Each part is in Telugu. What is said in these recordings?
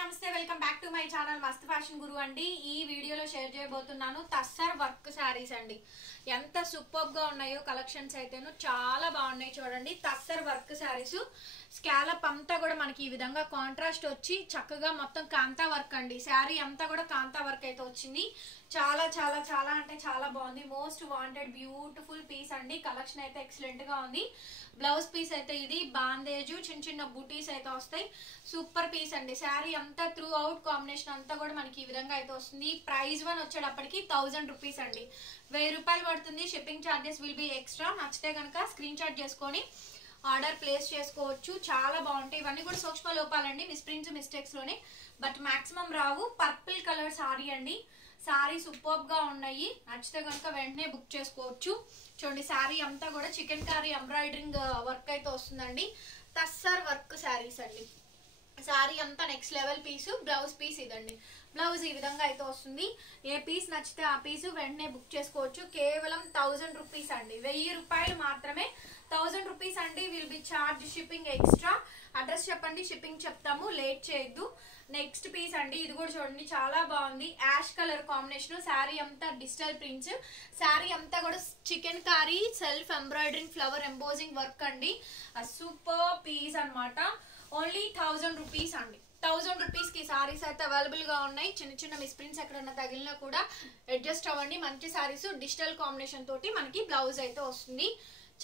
నమస్తే welcome back to my channel మస్త్ ఫ్యాషన్ గురు అండి. ఈ వీడియోలో షేర్ చేయబోతున్నాను టస్సర్ వర్క్ శారీస్ అండి. ఎంత సూపర్ గా ఉన్నాయో కలెక్షన్స్ అయితేను చాలా బాగున్నాయి. చూడండి టస్సర్ వర్క్ శారీస్ స్కాలప్ అంతా కూడా మనకి ఈ విధంగా కాంట్రాస్ట్ వచ్చి చక్కగా మొత్తం కాంతా వర్క్ అండి. శారీ అంతా కూడా కాంతా వర్క్ అయితే వచ్చింది. చాలా చాలా చాలా అంటే చాలా బాగుంది. మోస్ట్ వాంటెడ్ బ్యూటిఫుల్ పీస్ అండి. కలెక్షన్ అయితే ఎక్సలెంట్ గా ఉంది. బ్లౌజ్ పీస్ అయితే ఇది బాందేజు చిన్న చిన్న బూటీస్ అయితే వస్తాయి. సూపర్ పీస్ అండి. శారీ అంతా త్రూ అవుట్ కాంబినేషన్ అంతా కూడా మనకి ఈ విధంగా అయితే వస్తుంది. ప్రైస్ వన్ వచ్చేటప్పటికి 1000 రూపీస్ అండి. 1000 రూపాయలు పడుతుంది. Shipping charges will be extra. నచ్చితే కనుక స్క్రీన్ షాట్ చేసుకొని ఆర్డర్ ప్లేస్ చేసుకోవచ్చు. చాలా బాగుంటాయి. ఇవన్నీ కూడా సూక్ష్మ లోపాలండి, మిస్ప్రింట్స్ మిస్టేక్స్ లోనే, but maximum Rao. Purple colour sorry అండి. సారీ సూపర్ గా ఉన్నాయి. నచ్చితే కనుక వెంటనే బుక్ చేసుకోవచ్చు. చూడండి శారీ అంతా కూడా చికెన్ కర్రీ ఎంబ్రాయిడరింగ్ వర్క్ అయితే వస్తుందండి. టస్సర్ వర్క్ శారీస్ అండి. శారీ అంతా నెక్స్ట్ లెవెల్ పీసు. బ్లౌజ్ పీస్ ఇదండి. బ్లౌజ్ ఈ విధంగా అయితే వస్తుంది. ఏ పీస్ నచ్చితే ఆ పీసు వెంటనే బుక్ చేసుకోవచ్చు. కేవలం 1000 రూపీస్ అండి. 1000 రూపాయలు మాత్రమే. 1000 రూపీస్ అండి. Will be charge shipping extra. Address చెప్పండి, షిప్పింగ్ చెప్తాము, లేట్ చేయొద్దు. నెక్స్ట్ పీస్ అండి. ఇది కూడా చూడండి చాలా బాగుంది. Ash colour combination. శారీ అంతా డిజిటల్ ప్రింట్స్. శారీ అంతా కూడా chikankari self embroidering flower embossing work అండి. సూపర్ పీస్ అన్నమాట. ఓన్లీ 1000 రూపీస్ అండి. 1000 రూపీస్ కి సారీస్ అయితే అవైలబుల్ గా ఉన్నాయి. చిన్న చిన్న మిస్ప్రింట్స్ ఎక్కడన్నా తగిలినా కూడా అడ్జస్ట్ అవ్వండి. మంచి సారీస్ డిజిటల్ కాంబినేషన్ తోటి మనకి బ్లౌజ్ అయితే వస్తుంది.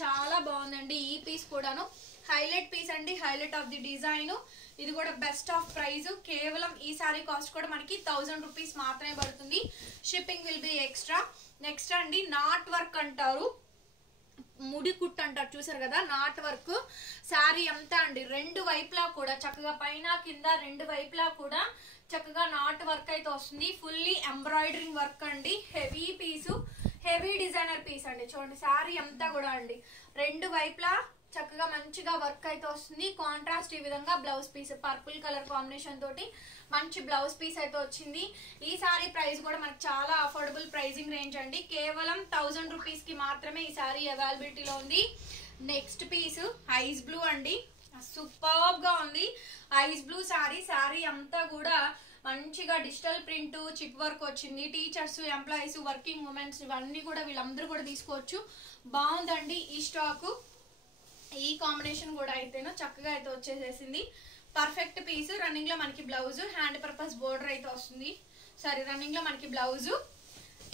చాలా బాగుందండి. ఈ పీస్ కూడాను హైలైట్ పీస్ అండి. Highlight of the design. ఇది కూడా బెస్ట్ ఆఫ్ ప్రైస్. కేవలం ఈ సారీ కాస్ట్ కూడా మనకి 1000 రూపీస్ మాత్రమే పడుతుంది. Shipping will be extra. Next అండి నాట్ వర్క్ అంటారు, ముడి కుట్ అంటారు, చూసారు కదా, నాట్ వర్క్. శారీ అంతా అండి రెండు వైపులా కూడా చక్కగా పైన కింద రెండు వైపులా కూడా చక్కగా నాట్ వర్క్ అయితే వస్తుంది. ఫుల్లీ ఎంబ్రాయిడరింగ్ వర్క్ అండి. హెవీ పీసు, హెవీ డిజైనర్ పీస్ అండి. చూడండి శారీ అంతా కూడా అండి రెండు వైపులా చక్కగా మంచిగా వర్క్ అయితే వస్తుంది. కాంట్రాస్ట్ ఈ విధంగా blouse piece purple colour combination తోటి మంచి బ్లౌజ్ పీస్ అయితే వచ్చింది. ఈ సారీ ప్రైస్ కూడా మనకి చాలా అఫోర్డబుల్ ప్రైసింగ్ రేంజ్ అండి. కేవలం 1000 రూపీస్ కి మాత్రమే ఈ సారీ అవైలబిలిటీలో ఉంది. నెక్స్ట్ పీస్ ఐస్ బ్లూ అండి. సూపర్ గా ఉంది. Ice blue sorry. సారీ అంతా కూడా మంచిగా డిజిటల్ ప్రింట్ చిప్ వర్క్ వచ్చింది. టీచర్స్, ఎంప్లాయీస్, వర్కింగ్ ఉమెన్స్ ఇవన్నీ కూడా వీళ్ళందరూ కూడా తీసుకోవచ్చు. బాగుందండి ఈ స్టాక్. ఈ కాంబినేషన్ కూడా అయితేనో చక్కగా అయితే వచ్చేసేసింది. Perfect piece. రన్నింగ్ లో మనకి బ్లౌజ్, హ్యాండ్ పర్పస్ బోర్డర్ అయితే వస్తుంది. సారీ, రన్నింగ్ లో మనకి బ్లౌజ్.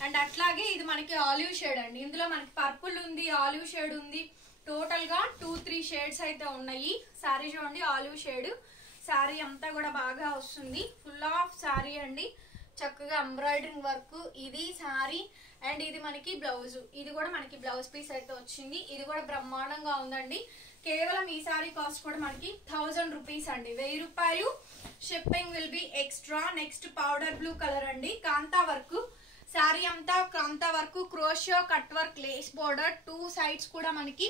అండ్ అట్లాగే ఇది మనకి ఆలివ్ షేడ్ అండి. ఇందులో మనకి పర్పుల్ ఉంది, ఆలివ్ షేడ్ ఉంది. టోటల్ గా 2-3 షేడ్స్ అయితే ఉన్నాయి. సారీ చూడండి ఆలివ్ షేడ్. సారీ అంతా కూడా బాగా వస్తుంది. ఫుల్ ఆఫ్ సారీ అండి. చక్కగా ఎంబ్రాయిడరింగ్ వర్క్. ఇది సారీ అండ్ ఇది మనకి బ్లౌజ్. ఇది కూడా మనకి బ్లౌజ్ పీస్ అయితే వచ్చింది. ఇది కూడా బ్రహ్మాండంగా ఉందండి. కేవలం ఈ సారీ కాస్ట్ కూడా మనకి 1000 రూపీస్ అండి. 1000 రూపాయలు. Shipping will be extra. Next powder blue colour అండి. కాంతా వర్క్. సారీ అంతా kantha work. Crochet cut work lace border. 2 sides కూడా మనకి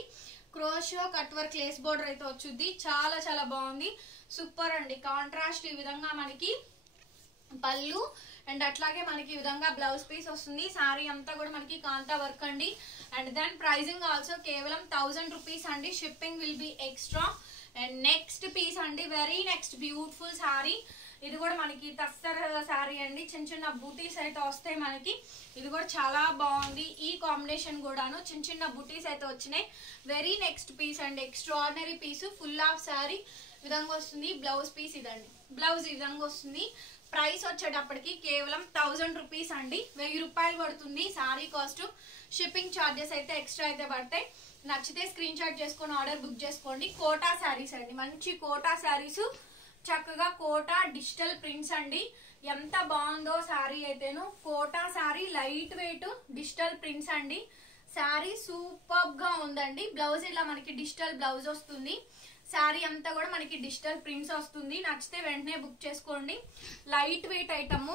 crochet cut work lace border అయితే వచ్చింది. చాలా చాలా బాగుంది. సూపర్ అండి. కాంట్రాస్ట్ ఈ విధంగా మనకి పళ్ళు అండ్ అట్లాగే మనకి ఈ విధంగా బ్లౌజ్ పీస్ వస్తుంది. సారీ అంతా కూడా మనకి కాంతా వర్క్ అండి. అండ్ దెన్ ప్రైజింగ్ ఆల్సో కేవలం 1000 రూపీస్ అండి. Shipping will be extra. And next piece అండి. Very next beautiful sari. ఇది కూడా మనకి టస్సర్ సారీ అండి. చిన్న చిన్న బూటీస్ అయితే వస్తాయి మనకి. ఇది కూడా చాలా బాగుంది. ఈ కాంబినేషన్ కూడాను చిన్న చిన్న బూటీస్ అయితే వచ్చినాయి. వెరీ నెక్స్ట్ పీస్ అండి. Extraordinary piece. Full of sari విధంగా వస్తుంది. బ్లౌజ్ పీస్ ఇదండి. బ్లౌజ్ ఈ విధంగా వస్తుంది. ప్రైస్ వచ్చేటప్పటికి కేవలం 1000 రూపీస్ అండి. 1000 రూపాయలు పడుతుంది సారీ కాస్ట్. షిప్పింగ్ ఛార్జెస్ అయితే ఎక్స్ట్రా అయితే పడతాయి. నచ్చితే స్క్రీన్ షాట్ చేసుకొని ఆర్డర్ బుక్ చేసుకోండి. కోటా శారీస్ అండి. మంచి కోటా శారీస్. చక్కగా కోటా డిజిటల్ ప్రింట్స్ అండి. ఎంత బాగుందో శారీ అయితేను. Kota sari light weight digital prints అండి. శారీ సూపర్ గా ఉందండి. బ్లౌజ్ ఇలా మనకి డిజిటల్ బ్లౌజ్ వస్తుంది. శారీ అంతా కూడా మనకి డిజిటల్ ప్రింట్స్ వస్తుంది. నచ్చితే వెంటనే బుక్ చేసుకోండి. Light weight item.